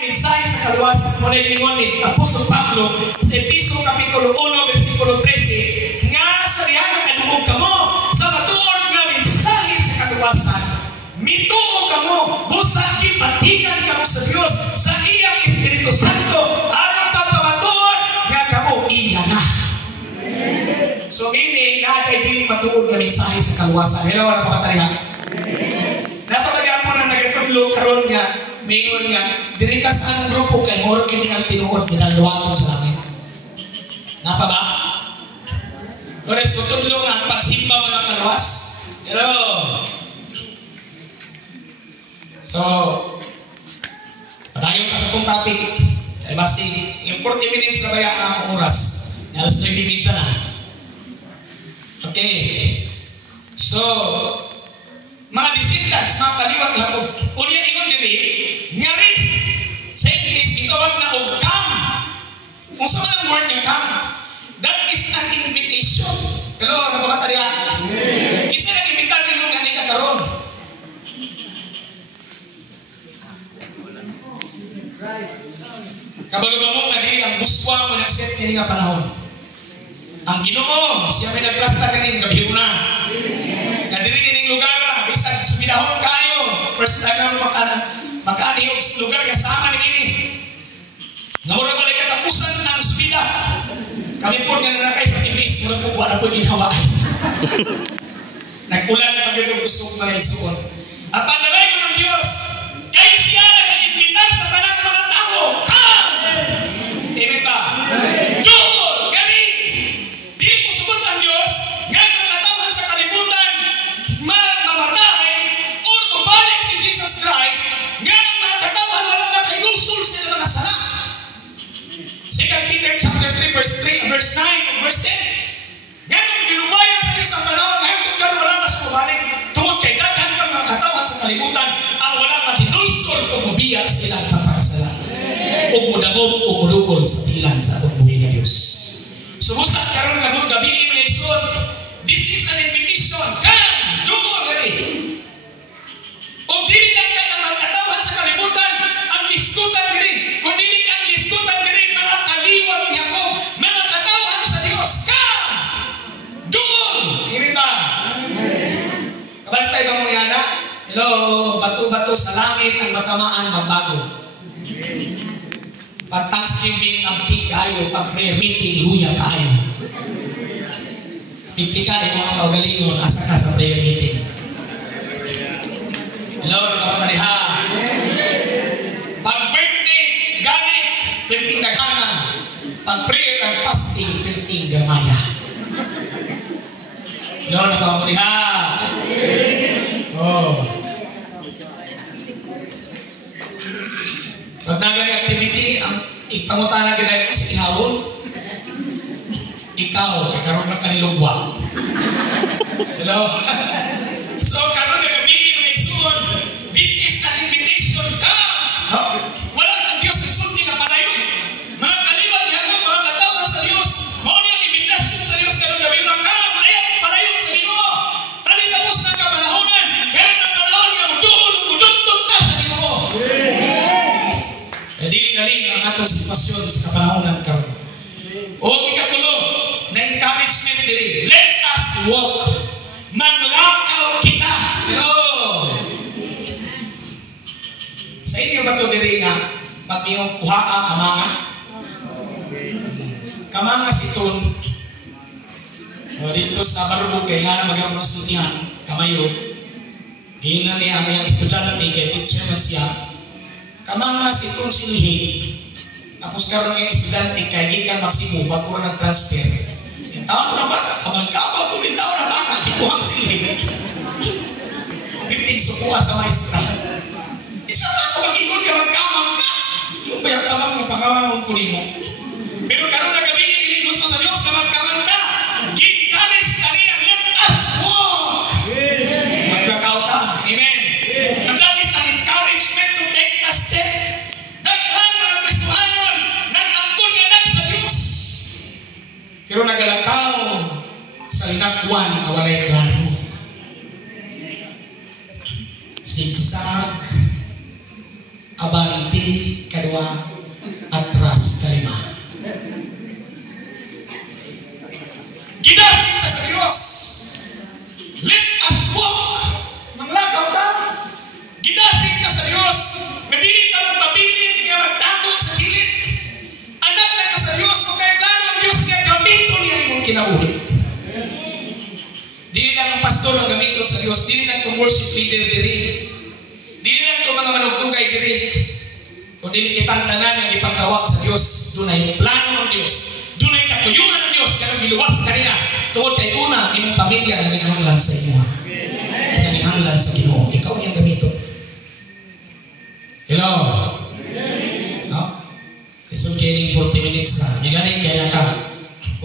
Mensahe sa kaluwasan mo na ilingon ni Apostol Pablo sa Efeso Kapitulo 1, versikulo 13 nga sarihan ang kadungog kamo sa matuon nga mensahe sa kaluwasan. Mituo kamo, busa kipatigan kamo sa Dios sa iyang Espiritu Santo aron pagpamatuon nga kamo iya na. So meaning, natin dili matuon nga mensahe sa kaluwasan. Hello, ano pa katarihan? Napagalian mo na nagatudlo karon nga mingon nga, diri ka sa anong grupo kay moro kini ang tinuod minaluwaton sa langit. Napa ba? Kaya sa tutulong nga, pagsimba mo ng kaluwas. Hello! So, padayon ka sa itong topic. Eh, basti, yung 40 minutes na bayaan na akong oras. Alas 20 minutes na. Okay. So, mga descendants, mga kaliwat hapog, unya ingon diri, ngari, sa English, gitawag na og come. Kung sa manang word niya, come, that is an invitation. Hello, ano ba katarya? Isa nang imbitar ninyo nga ni kakaroon. Kabalo ba mo nga diri ang buswa mo nag-set kini nga panahon. Ang Ginoo, siya may nagplasta kanin gabi una. Kadiri kining lugar, bisag sumidahon kayo. First time na makaani yung lugar kasama ni ini. Nga mura balik katapusan ang subida. Kami po nga nanakay sa timis, mura po wala po ginawa. Nag-ulan na pag-ibig gusto mga igsuon. At pandalay ko ng Diyos, kay siya nag-imbitan sa tanang mga tao. Come! Amen ba? Doon! Gari! Di mo sugot ang Diyos, nga magkatawa sa kalibutan, mamatay, o mabalik si Jesus Christ, nga magkatawa wala makahingulsul sila mga sala. 2 Peter chapter 3, verse 9 and verse 10. Nga nung ginubayan sa Diyos ang panahon, ngayon kung wala mas mabalik, tungkol kay dagan kang mga katawan sa kalibutan, ang wala maghinulsul kung mabiyag sa ilang pagpakasala. O mudagog o mudugol sa tilan sa atong buhay na Diyos. Sumusat karon nga doon gabi mo na isod, this is an invitation. Come! Dugol gani! O dili lang kayo ang magkatawan sa kalibutan, ang diskutan diri. Kung dili ang diskutan diri, mga kaliwat niya ko, mga katawan sa Diyos. Come! Dugol! Hindi ba? Kabantay ba mo yan, ha? Hello, bato-bato sa langit ang matamaan magbago. Pag Thanksgiving, abdi kayo. Pag prayer meeting, luya kayo. Piti ka rin mga kaugalingon, asa ka sa prayer meeting. Hello, nakapataliha. Pag birthday, ganit, pirting naghana. Pag prayer and fasting, pirting gamaya. Hello, nakapataliha. Oh. Pag nagani activity, ang ipangutana ginayon mo sa ihawon, ikaw, karoon ng kanilugwa. Hello? So, karoon na gabili ng igsuon, this is an invitation. Come! No? Wala ang Diyos na sulti na palayo. Mga kaliwat niya ko, mga katawan sa Diyos. Mauni ang invitation sa Diyos karoon gabi ng come! Ayaw, palayo sa Ginoo. Tali tapos na kapanahonan. Karoon ng panahon nga mududot ka sa Ginoo. Dili na rin ang atong sitwasyon sa kapanahonan karon. O ikatulo, na encouragement diri. Let us walk. Manglakaw kita. Hello! Sa inyo ba ito diri nga pagmiyong kuhaa kamanga? Kamanga siton. O dito sa Barubog kay nga na magawang mga sultihan, kamayo. Gina niya ang estudyante kay teacher man siya. Kamanga siton sinihin. Tapos karoon ng estudyante kay gikan magsimo bago ng transfer. Yung tao na bata, kamangkaba po din tao na bata, ikuhang sinihin. Piting sukuha sa maestra. Isa na ako mag-ingon ka magkamang ka. Yung ba yung kamang mapangamang kunin mo? Pero karoon na gabi hindi gusto sa Diyos na magkamang ka. Encourage ka niya, let us walk. Maglakaw ta. Amen. And that is an encouragement to take a step. Daghan mga Kristohanon nang angkon nga nag sa Diyos. Pero nagalakaw sa linagwan na walay klaro. Sigsag, abante, 2, atras kalima. Gidasig ka sa Diyos. Let us walk. Manglakaw ka. Gidasig ka sa Diyos. Mabili ka magpabilin nga magtakot sa kilit. Anak na ka sa Diyos. Kung kaya plano ang Diyos nga gamiton niya yung kinabuhi. Dili lang ang pastor ang gamiton sa Diyos. Dili lang ang worship leader diri. Dili lang ang mga manugdugay diri. Kung dili kitang tanan nga ipangtawag sa Diyos, dunay plano ng Diyos. Dunay katuyuan ng Diyos kanang giluwas kanina. Tungod kay una imong pamilya nga ginahanglan sa imo. Ginahanglan sa Ginoo. Ikaw ang gamiton. Hello. No? Isog kini 40 minutes na. Ngayon kaya ka.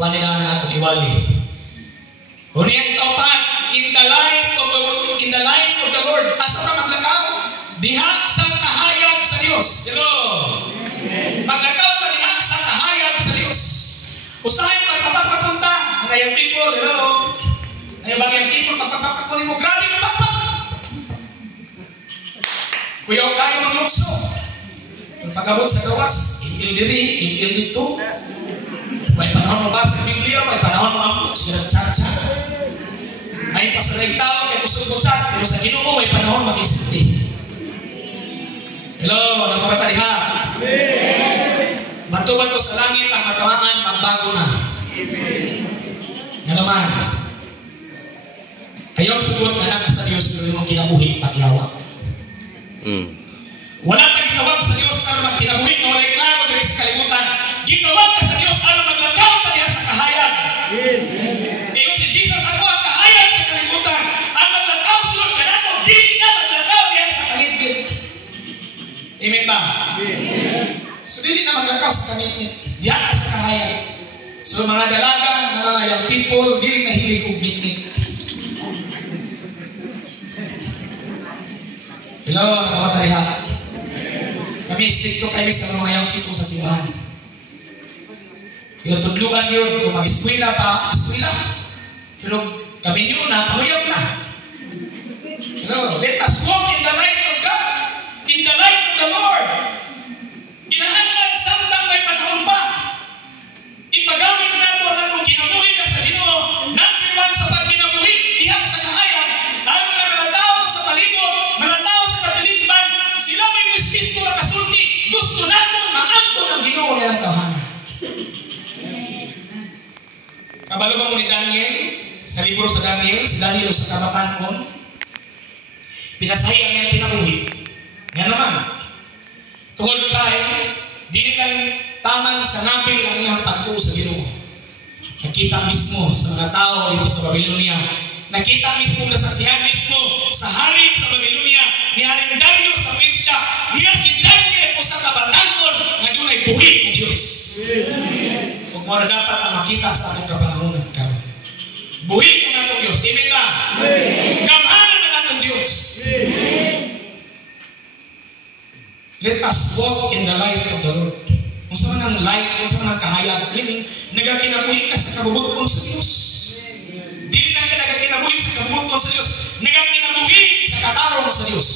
Wala na ako iwali. Unya ikaw pa in the light of the Lord, in the light of the Lord. Asa ka maglakaw? Diha sa kahayag sa Dios. Hello. Maglakaw ka diha sa kahayag sa Dios. Usahay pagpapagpunta ng ayang people. Hello. Ayang bagyang people pagpapagpunta mo. Grabe na pagpapag. Kuyaw kayo ng lukso. Pagkabot sa gawas, il diri, il dito. May panahon mo ba sa Biblia? May panahon mo ang books, may nag-chat-chat. May pasalig tao, kay kusog mo chat, pero sa Ginoo may panahon mag-isipin. Hello, napapataliha. Bato-bato sa langit ang katawangan, magbago na. Nga naman, ayaw sugot na lang sa Diyos pero yung kinabuhi, pagyawa. Wala kang ginawag sa Diyos na magkinabuhi na wala'y klaro diri sa kalimutan. Ginawag ka sa Diyos na maglakaw ka niya sa kahayag. Ngayon si Jesus ako ang kahayag sa kalimutan. Ang maglakaw sulod ka na ko, di na maglakaw niya sa kaligid. Amen ba? So di na maglakaw sa kaligid. Diyan ka sa kahayag. So mga dalaga, mga young people, di rin nahilig og mikmik. Hello, nakapatariha. Kami stick to kayo sa mga young people sa simbahan. Yung tudlugan yun, kung mag-eskwela pa, eskwela. Pero kami nyo na, pamuyag na. Hello, let us walk in the light of God, in the light of the Lord. Kinahanglan samtang may panahon pa. Ipagamit na ito na kung kinabuhi na sa Ginoo, number 1 sa pagkinabuhi, diha sa kahayag, lalo na mga tao sa palibot, mga tao sa katiligban, sila may mistiso na kasulti, gusto natin maangko ng Ginoo nilang tahanan. Kabalo ba mo ni Daniel? Sa libro sa Daniel, si Daniel sa kabatanon, pinasahayang niyang kinabuhi. Nga naman, tuhod kay, di lang taman sa nabil ang iyang pagtuo sa Ginoo. Nakita mismo sa mga tao dito sa Babylonia. Nakita mismo, nasaksihan mismo sa hari sa Babylonia, ni Haring Dario sa Persia. Niya si Daniel o sa kabatanon nga doon ay buhi ng Diyos. Huwag mo na dapat ang makita sa atong kapanahonan. Buhi ng atong Diyos. Amen ba? Kamhanan ng atong Diyos. Let us walk in the light of the Lord. Kung saan ang light, kung saan ang kahayag, meaning, nagakinabuhi ka sa kabubukon sa Diyos. Dili na ka nagakinabuhi sa kabubukon sa Diyos. Nagakinabuhi sa katarong sa Diyos.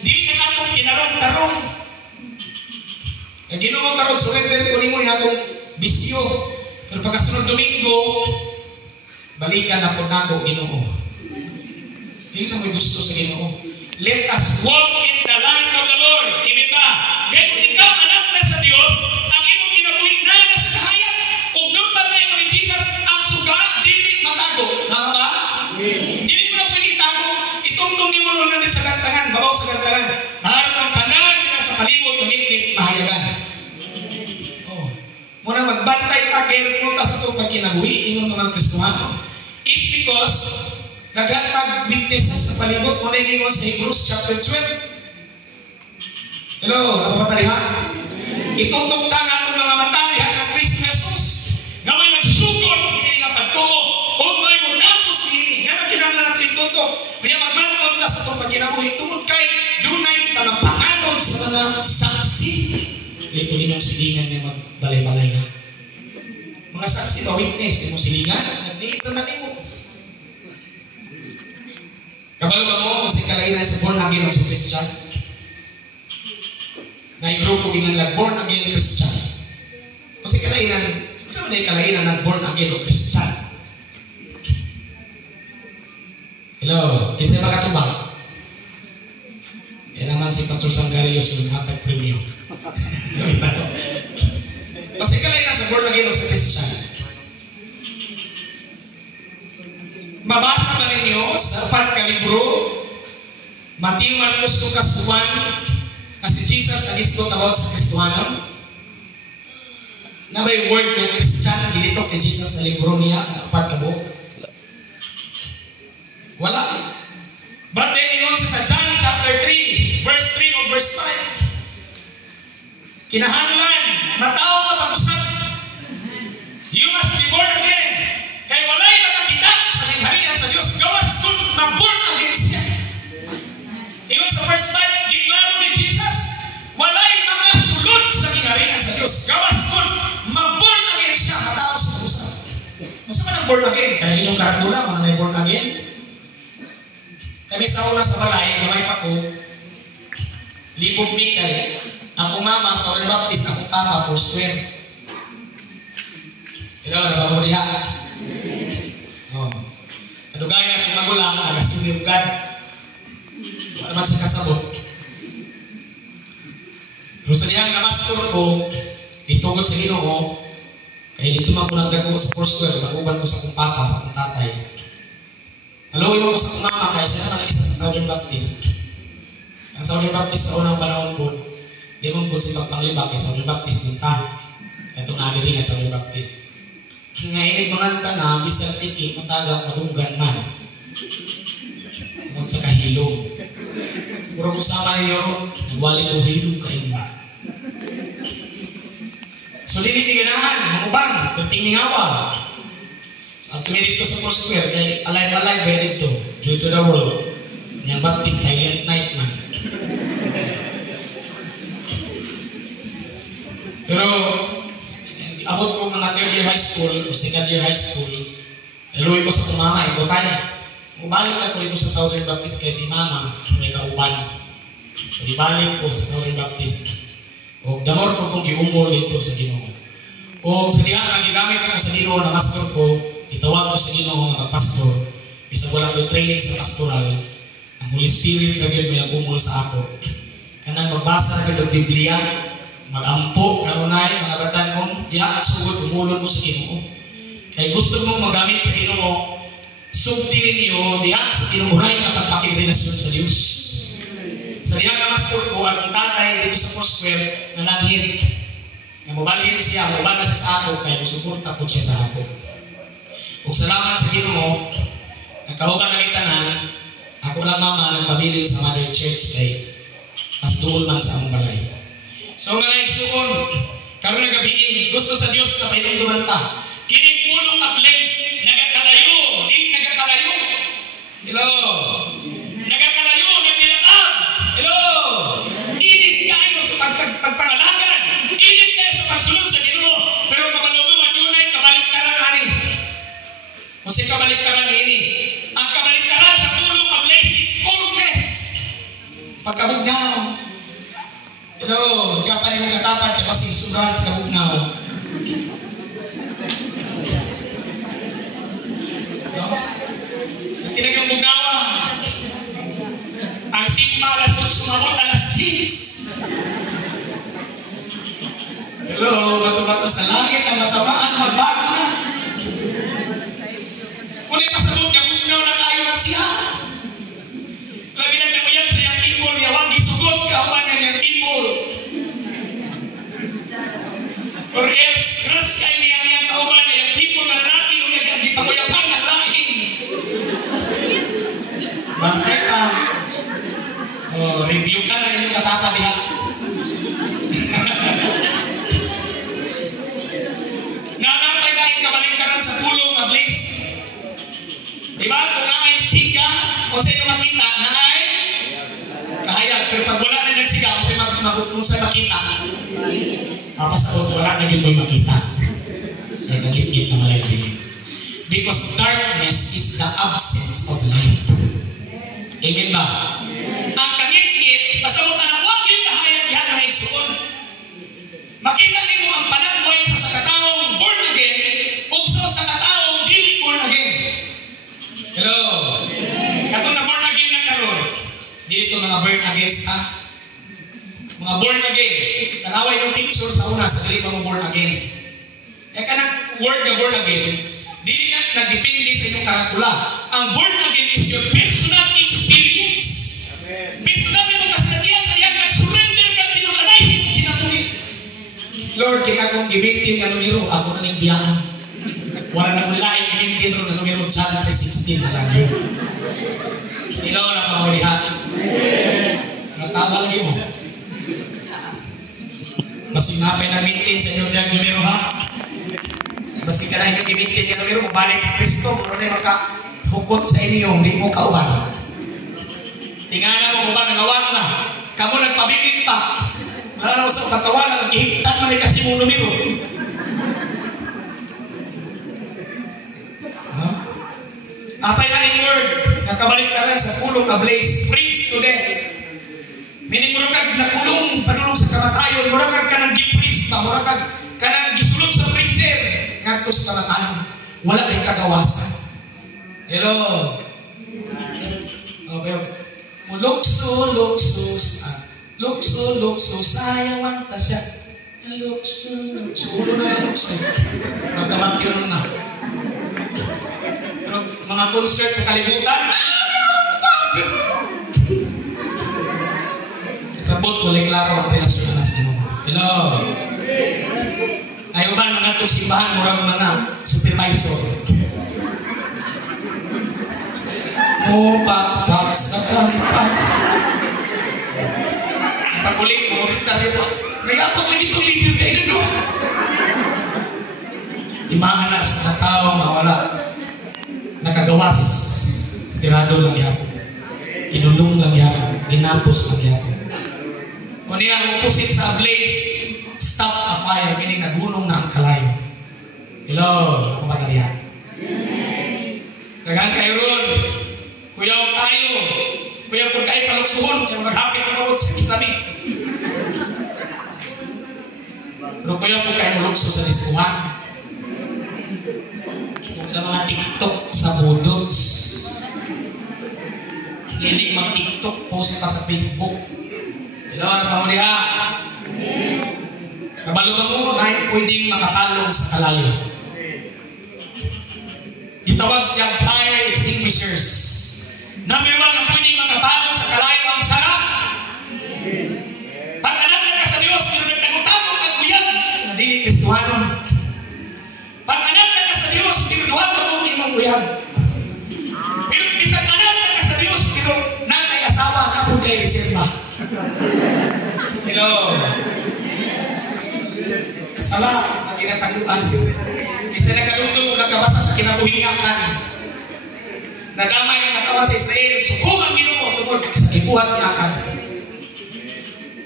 Dili na atong kinarong-tarong. Ginoo karong surrender ko nimo ni atong bisyo. Pero pagkasunod Domingo, balikan na po nako Ginoo. Dili na may gusto sa Ginoo. Let us walk in the light of the Lord. Amen ba? Kaya kung ikaw anak na sa Diyos, ang imong kinabuhi na sa kahayag. Kung doon ba ngayon ni Jesus, ang suga, dili matago. Tama ba? Dili mo na pwede tago. Itungtong mo nun sa gantangan, babaw sa gantangan. Harap ng kanan, sa palibot, umikit, mahayagan. Muna magbantay ka, careful ka sa itong pagkinabuhi, ingon ng mga Kristuhano. It's because naghatag witnesses sa palibot mo na ingon sa Hebrews chapter 12. Hello, napapatariha? Itutong ka nga itong mga matariha ng Kristo Jesus. Gawin nagsugod, hindi nga pagtuo. O may mo tapos dili. Nga kinahanglan natin itutok. Kaya magmanuod ka sa itong pagkinabuhi. Tungod kay dunay mga panganon sa mga saksi. Ito inyong silingan niya magbalay-balay nga. Mga saksi ba witness, inyong silingan, nag-dito na mo. Kabalo ba mo, si kalainan sa born again o si Christian? na grupo ginang born again Christian. Kasi kalainan, sa mga kalainan na born again o Christian. Hello, di sa makatubang. Yan naman si Pastor Sangarios yung hatag premium. Kasi kalainan sa born again o sa Christian. Mabasa ba ninyo sa 4 ka libro, Matthew, Marcos, Lucas, Juan, na si Jesus nag-isgot about sa Kristohanon? Na ba yung word ng Christian, ginitok ni Jesus sa libro niya, 4 ka buo? Wala. But then yun sa John chapter 3, verse 3 o verse 5, kinahanglan, matao ka pag-usap. You must be born again. Kaya walay makakita sa kingharian sa Diyos. Gawas kung ma-born again siya. Iyon sa verse 5, diklaro ni Jesus, walay makasulod sa kingharian sa Diyos. Gawas kung ma-born again siya, matao sa pag-usap. Masa man ang born again? Kaya inyong karatula, mga na born again? Kami sa una sa balay, gamay pa ko, libog mikay, akong mama sa Juan Baptist, akong tama, Foursquare. Hello, nababo diha. Oh. Kadugay na akong magulang, nagasimil God. Wala man sa kasabot. Pero sa diyang namastor ko, itugod sa Ginoo, kaya dito man ko nagdago sa Foursquare, naguban ko sa akong papa, sa akong tatay. Haluin mo ko sa akong mama, kaya siya naman isa sa Southern Baptist. Ang Southern Baptist sa unang panahon po, di mo po si Pagpanglibak, kaya Southern Baptist punta. Ito nga din nga Southern Baptist. Ngayon, mga na, bisang tiki, mataga, matunggan man. Tungkol sa kahilong. Puro kong sama niyo, nagwali ko hilong kayo mo. So, hindi ganahan, mangubang, perting ningawa. So, at kami dito sa Foursquare, kaya alive ba dito, joy to the world. Yang Baptist, silent night man. Pero, abot ko mga 3rd year high school o 2nd year high school, naluwi ko sa tumama, ikotay. Ubalik lang ko dito sa Southern Baptist kaya si mama, may kauban. So, ibalik ko sa Southern Baptist. O, damor ko kong giumol dito sa Ginoo. O, sa diyan, nagigamit ako sa Ginoo na pastor ko, itawag ko sa Ginoo mga pastor, isa wala ko training sa pastoral, ang Holy Spirit na yun may nagumol sa ako. Kanang magbasa ka ng Biblia, mag-ampo, karunay, mga batan mong, diha, sugod, umulon mo sa Ginoo. Kaya gusto mong magamit sa Ginoo, sugtinin niyo, diha, sa tinuray na pagpakirelasyon sa Diyos. Sa diha nga mastor ko, ang tatay dito sa Foursquare, na nanghid, na mabalhin siya, mabala siya sa ako, kaya musuporta po siya sa ako. Kung salamat sa Ginoo, nagkahugan ng itanan, ako lang mama, nagpabiling sa Mother Church kay pasduol man sa among balay. So mga igsuon, karon nga gabi, gusto sa Dios ka pwedeng dumanta. Kining pulong nga place nagakalayo, di nagakalayo. Hello. Nagakalayo, nagdilaab. Hello. Init kayo sa pagpangalagan. Init kayo sa pagsulong sa Ginoo. Pero kabalo mo madunay kabaliktaran ani. Kasi kabaliktaran ini. Ang kabaliktaran sa pulong nga place is coldness. Pagkabugnaw. Hello, ikaw pa rin mga katapat, kaya kasing sugahan sa kabugnaw. Tinag yung bugnawa. Ang simba alas sumabot alas 10. Hello, bato-bato sa langit, ang matamaan, magbago na. Kung ipasabot niya, bugnaw na kayo ng siya. Labi na naman sa iyang people, yawag isugot ka pa niya yung people. Or else, trust kayo niya yung kauban niya yung people na natin yung nagkagipaguyapan ng langit. Bangkay ka. Oh, review ka na yung katapa diha. Nanapay na yung kabaliktaran sa pulong na place. Diba? Kung naay siga, o sa'yo makita, naay kahayag. Pero pag wala na nagsiga, kung sa'yo makita, papasaot, wala na din mo'y makita. Kaya nagigit na malay. Because darkness is the absence of light. Amen ba? Ang kangit-ngit, pasabot ka na, wag yung kahayag yan na isuon. makita nimo ang panagmay sa kataong born again ug sa kataong dili born again. Hello. Katong na born again na karon. Dili to mga born against mga born again. Tanaway yung picture sa una sa dili mo born again. E kanang word na born again, dili na nagdepende sa inyong karatula. Ang born again is your personal experience. Personal mo kasadian sa iyang nag-surrender ka tinulanay sa iyong kinabuhi. Lord, kaya akong gibintin nga numero, ako na ning biyahan. Wala na kong laing gibintin ro na numero John 3:16 na lang. Ilaw na mga ulihan. Natawa lagi mo. Basi mapay na maintain sa inyong diyang numero ha. Basi ka na inyong i-maintain yung numero, mabalik sa Kristo, pero na makahukot sa inyo, hindi mo kauban. Tingnan mo ba nangawag na, kamu nagpabilit pa. Alam mo sa pagkawalan, kihigtan man kasi mong numero. Apay na yung word, nakabalik ka rin sa kulong ka blaze, freeze to death. Meaning murag nakulong padulong sa kamatayon, murag ka nang gipris pa, murag ka nang gisulod sa freezer ngadto sa kamatayon. Wala kay kagawasan. Hello. Okay. Lukso sayawan ta siya. Lukso. Ulo na lukso. Magkamantyon na. Pero mga concert sa kalibutan, sabot ko klaro ang relasyon na sa mga. Hello. Ay uban mga itong simbahan murang mga supervisor. Pak sa kampa. Pagulit mo, rin pa. Nag-apag lang itong leader kayo no. Imahan na sa tao mawala. Nakagawas. Sirado lang yapon. Inulong lang yapon. Ginapos lang yapon. O niya, ang opposite sa blaze, stop a fire, meaning nagulong na ang kalayo. Hello, kumatariya. Kagaan kayo ron. Kuyaw kayo. Kuyaw po kayo paluksuhon. Kaya maghapit na kawag sa kisami. Pero kuyaw po kayo malukso sa diskuhan. Kung sa mga TikTok, sa budots. Hindi mag-TikTok, post pa sa Facebook. Hello, ano pa muli ha? Kabalutan mo, kahit pwedeng makapalong sa kalayo. Itawag siyang fire extinguishers. Number 1 na pwedeng makapalong sa kalayo ang sarap. Pag-anak na ka sa Diyos, pero nagtagutagong kaguyang na dili Kristuhanon. Pag-anak na ka sa Diyos, pero duwag mo imong guyang. Pero isang anak na ka sa Diyos, pero nakay asawa ka po kay reserva. Hello. Sala ang ginataguan. Isa nakadungdong mo nakabasa sa kinabuhingakan. Nadamay ang katawan sa Israel. Sukong ang Ginoo tungod sa ibuhat niya akan.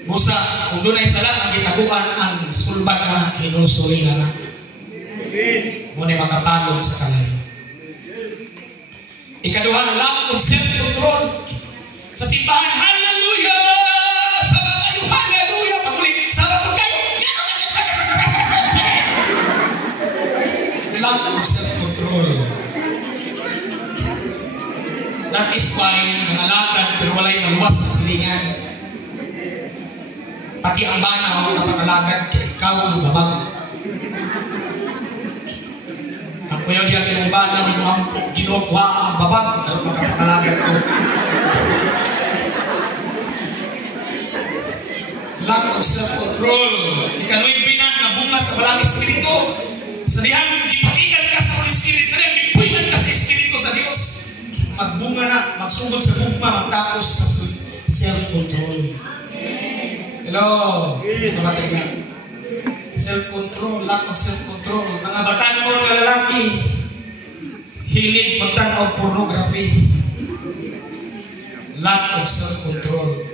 Musa, kung doon ay sala ang gitaguan ang sulban na hinulsuli na. Muna makapalong sa kalay. Ikaduha ng lack of self-control. Sa simbahan, hallelujah! Lack of self-control. That is why nangalagad pero walay maluwas sa silingan. Pati ang bana o napangalagad ikaw ang babag. Ang kuyaw diyan yung bana may mampo ginukuha ang babag pero makapangalagad ko. Lack of self-control. Ikano'y binan na bunga sa balang espiritu. Sa diyan, ipakigan ka sa Holy Spirit. Sa diyan, ipuilan ka sa Espiritu sa Diyos. Magbunga na, magsugod sa bugma, magtapos sa self-control. Hello? Kabatay ka. Self-control, lack of self-control. Mga batan mo na lalaki, hilig magtanaw pornography. Lack of self-control.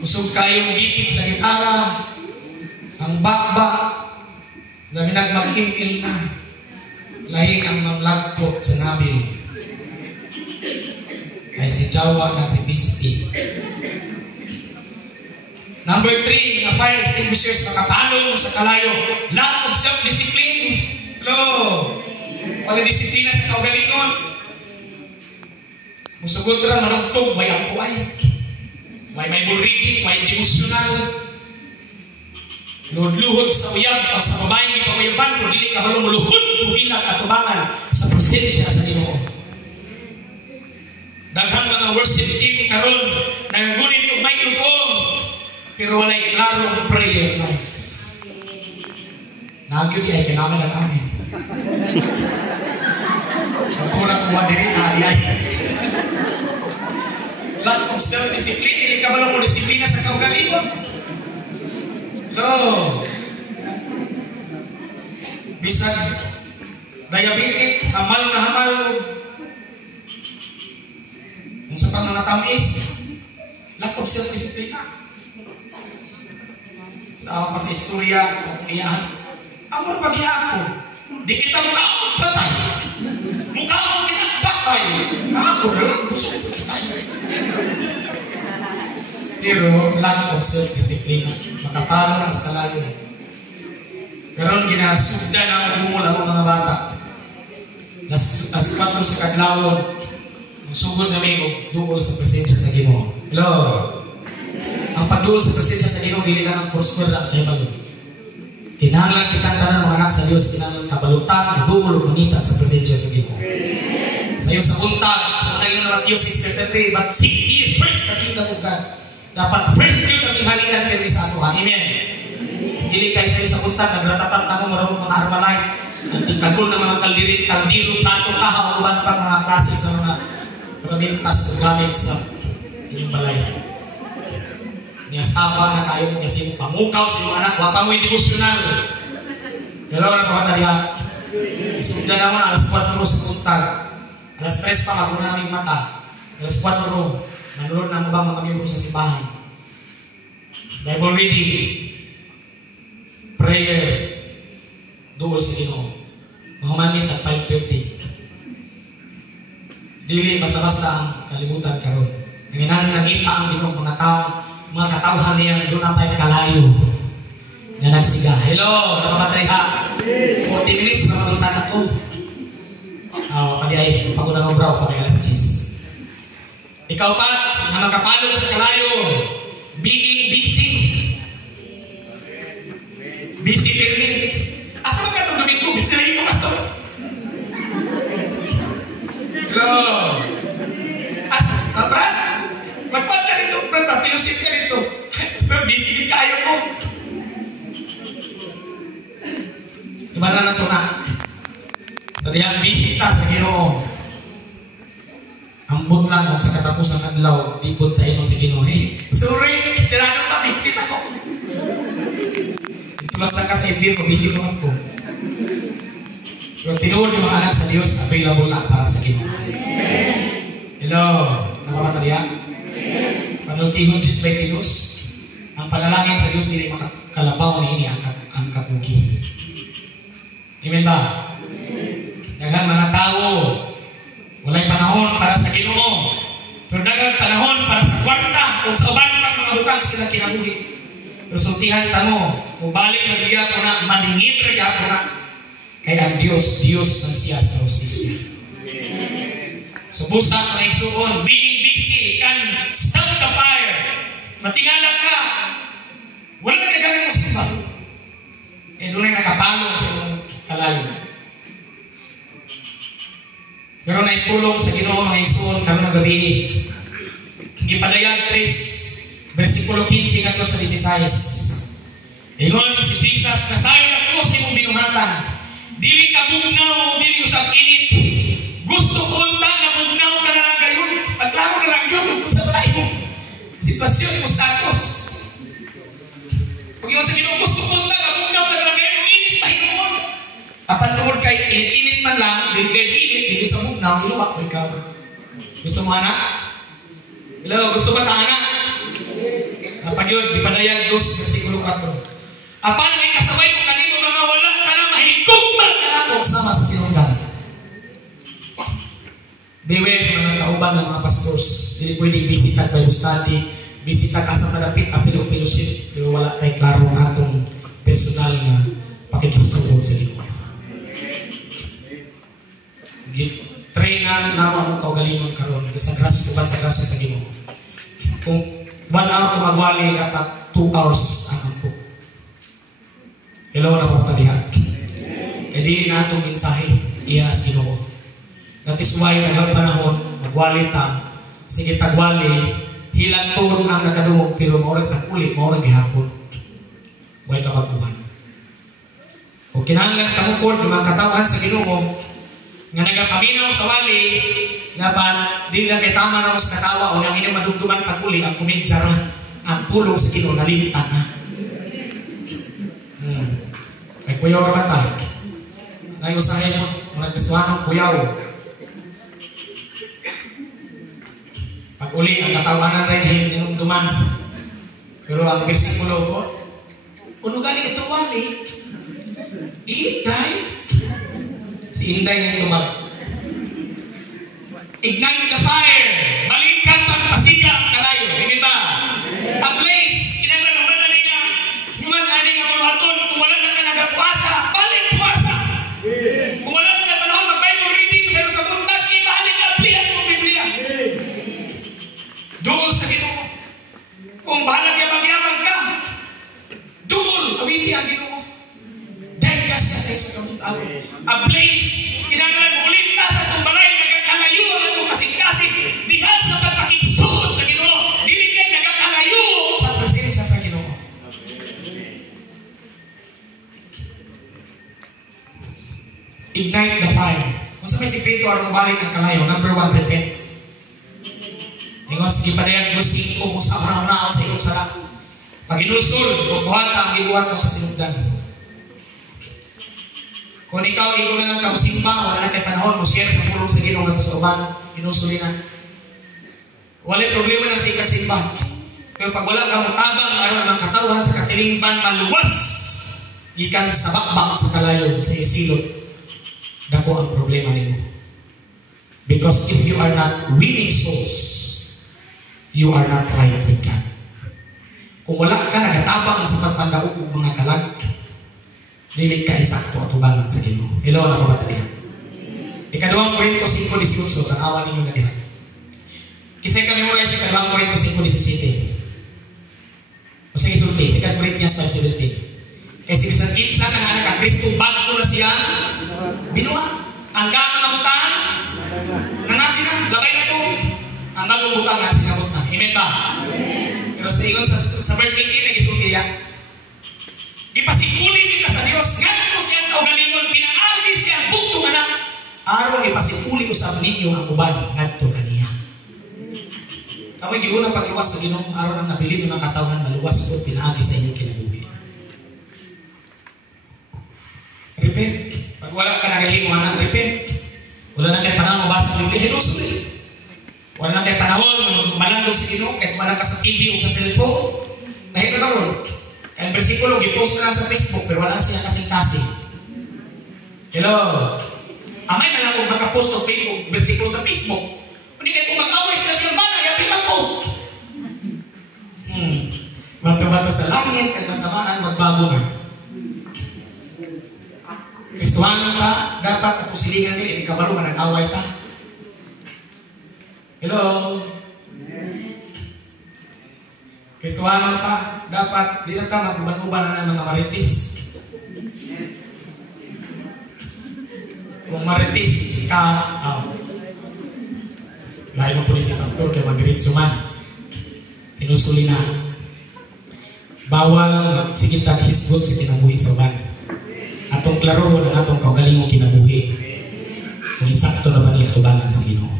Kusog kayong gitig sa gitara, ang bakba na minagmag-imil na, lahing ang maglagpot sa nabil. Kaya si Jawa na si Bispi. Number 3, nga fire extinguishers, makapalo mo sa kalayo. Lack of self-discipline. Hello? Wala disiplina sa kaugalingon. Musugod ra manugtog, may ampuay. May bulreading, may devotional. Luhod sa uyab o sa babaeng di pamayaban, kung dili ka balong muluhod, buhilag at tubangan sa presensya sa Ginoo. Daghang mga worship team karon nagagunit og microphone, pero walay klarong prayer life. Nagyo di ay kinamin at amin. Pagpura kuha din na ay. Lack of self-discipline, hindi ka balong mo disiplina sa kaugalingon. Lo. Bisag diabetic, hamal na hamal. Kung sa pang mga tamis, lack of self-discipline na. Sa pas istorya, sa kumiyahan, amon paghihapon, di kita mukhaon patay. Mukhaon kita patay. Kahapon na lang, gusto ko kita. Pero lack of self-discipline, makapalo ng kalayo. Karon ginasugda na magumol ang mga bata. Las 4 sa kadlawon, magsugod namin og duol sa presensya sa Ginoo. Hello. Ang pagduol sa presensya sa Ginoo dili lang ang first word ang kahibalo. Kinahanglan kitang tanan mga anak sa Dios, kinahanglan kabalutan, duol ug mangita sa presensya sa Ginoo. Sa iyo sa buntag, una yun naman Dios 6:33, but seek ye first the kingdom of God. Dapat first yun ang ihalian kayo sa ato. Amen. Dili kayo sa iyo sa buntag, nagratatan na mo marunong mga armalay, nagtikagol ng mga kaldirit, kaldiro, plato, kaha, uban pang mga klase sa mga peramintas o gamit sa inyong balay. Niya saba na kayo, niya si pamukaw sa inyong anak, wapa mo'y devotional. Pero na pamatalihan. Isugda naman alas 4 sa buntag. Alas 3 pa maguna naming mata. Alas 4 nanulod na ba mga miyembro sa simbahan. Bible reading, prayer, duol sa Ginoo. Mahumanit at 5:30. Dili basta-basta ang kalibutan karon. Nanginahanglan nakita ang Ginoo mga katawhan niya doon ang pay kalayo. Nga nagsiga. Hello, napabatay ha. 40 minutes na magunta na to. Pali ay paguna ng braw pag alas 10. Ikaw pa na makapalo sa kalayo, being busy. Busy pirmi. Asa ka itong Domingo? Busy rin mo, Pastor. Hello. Brad, magpad ka dito, Brad. Pinusit ka dito. Pastor, busy din kayo mo. Diba na ito na? So, diyan, busy ta sa Ginoo. Ambot lang sa katapusan ng adlaw, di po tayo sa Ginoo. Sorry, sirado pa, busy ako. Ito lang sa kasaypir ko, busy ko ako. Pero tinuod yung mga anak sa Diyos, available na para sa Ginoo. Hello, napapataliya? Panultihon Diyos by Diyos. Ang panalangin sa Diyos, hindi makakalabaw ni ini ang kapugi. Amen ba? Daghang mga tao, walay panahon para sa Ginoo. Pero daghang panahon para sa kwarta o sa uban pang mga butang sila kinabuhi. Pero sultihan tamo, mubalik na bigyan ko na, maningin na bigyan ko na. Kaya ang Diyos man siya sa hostisya. So busa na igsuon, being busy can stop the fire. Matingala ka. Wala na nagagawin mo simba. Doon ay nakapalong sa kalayo. Pero naitulong sa Ginoo mga igsuon kami ng gabi. Gipadayag 3, versikulo 15 at sa 16. Ingon si Jesus, nasayo na ko sa imong binuhatan. Dili ka bugnaw, dili usap init. Gusto ko na bugnaw ka na lang gayon. Paglaro na lang yun, kung sa balay mo. Sitwasyon mo status. Pag yun sa Ginoo, gusto ko na bugnaw ka na lang gayon. Init pa hinoon. Apan tungkol kay init man lang, dili kayo init, dili sa bugnaw, iluwak mo ikaw. Gusto mo anak? Hello, gusto ba ta anak? Pag yun, ipadayag 2, versikulo 4. Apan may kasabay mo kanino mga wala ka na mahigugman ka na kung sama sa sinunggan. Beware mga kauban ng mga pastors. Hindi pwedeng bisita Bible study, bisita ka sa malapit, apil-upil fellowship pero wala tay klaro nga atong personal nga pakikisugod sa Ginoo. Try na naman ang kaugalingon karon sa grasya sa grasya sa Ginoo. Kung 1 hour ko magwali dapat 2 hours ang ampo. Hello na po tabihan. Kaya di na itong mensahe iya as Ginoo. That is why nagang panahon magwali ta sige tagwali hilang tuon ang nakadungog pero maurag naguli maurag gihapon. Buhay ka magbuhan. O kinahanglan kamukod ng mga katawan sa Ginoo nga nagapaminaw sa wali nga ba di lang kay tama na mo sa katawa o nang inyong madugduman pag-uli ang kumensyara ang pulong sa Ginoo nalimtan na kay kuyaw ba ta ngayon usahin mo mga kaswanong kuyaw pag-uli ang katawanan rin hinumduman pero ang bersikulo ko uno galing ito wali Inday si Inday na tumag ignite the fire balikan pagpasiga ang kalayo hindi ba a place kinala naman na nga human ani nga puluhaton kung wala na ka nagapuasa balik puasa kung wala na ka panahon mag Bible reading sa buntag ibalik ka plihan mo Biblia doon sa Ginoo kung bahala kaya magyabang ka doon awiti ang Ginoo dahil kasi sa isa kamuntag a place kinanglan ulit na sa itong balay nagkakalayo ang itong kasing-kasing dihan sa pagpakigsugod sa Ginoo dili kay nagkakalayo sa presensya sa Ginoo. Ignite the fire. Kung sa may sikreto ang mabalik ang kalayo, number 1, repent. Ingon, sige pa dayan, Diyos, kung usap na sa iyong sarap. Pag inulsol, bubuhata ang ibuhat mo sa sinugdan. Kung ikaw ikaw na lang kamusimba, wala na kay panahon mo share sa pulong sa Ginoo nga sa uban, inusulinan. Wala problema ng sikap-simba. Pero pag wala ka matabang, aron ang katawan sa katilingban maluwas, ikan sa bakbak sa kalayo sa isilot, dako ang problema nimo. Because if you are not winning souls, you are not right with God. Kung wala ka nagatabang sa pagpandaog ng mga kalag, dili ka eksakto at ubangan sa Ginoo. Hello na mga batalihan. Ika-2 Korintos 5:18 sa awan ninyo na dihan. Kisay kami mula sa ika-2 Korintos 5:17. O sa isulti, sa 2 Corinthians 5:17. Kaya si kinsa na anak ang Kristo, bago na siya, binuha. Ang gano'n na butang, nangatin na, labay na ito. Ang bagong butang na sinabot na. Amen ba? Pero sa ingon sa verse 18, nag-isulti yan. Ipasikuli kita sa Dios ngadto siya kaugalingon pinaagi siya bugtong anak aron ipasikuli usab ninyo ang uban ngadto kaniya. Kamo giuna pagluwas sa Ginoo aron ang nabilin ng katawan naluwas pud pinaagi sa inyong kinabuhi. Repent. Pag wala ka nagahimo ana repent. Wala na kay panahon mabasa ang Biblia hinusul. Wala na kay panahon malandog sa Ginoo kay wala ka sa TV o sa cellphone. Nahiro na ron. Ang bersikulo, i-post na sa Facebook, pero wala siya kasing-kasing. Hello? Amay na lang kung makapost o bersikulo sa Facebook. Hindi kayo kung mag-away sa siyang bala, yapi mag-post. Bato-bato sa langit, at matamaan, magbago na. Kristuhanan ta, dapat at pusilingan nyo, hindi ka baro man nag-away ta. Hello? Kristuhanan pa, dapat di na ta mag-uban-uban na ng mga maritis. Kung maritis ka, lain mo po ni si pastor kaya mag-diritso man. Inusuli na. Bawal magsigit ang hisgot si kinabuhi sa uban. Atong klaro na atong kaugalingong kinabuhi. Kung insakto naman niya tubangan sa Ginoo.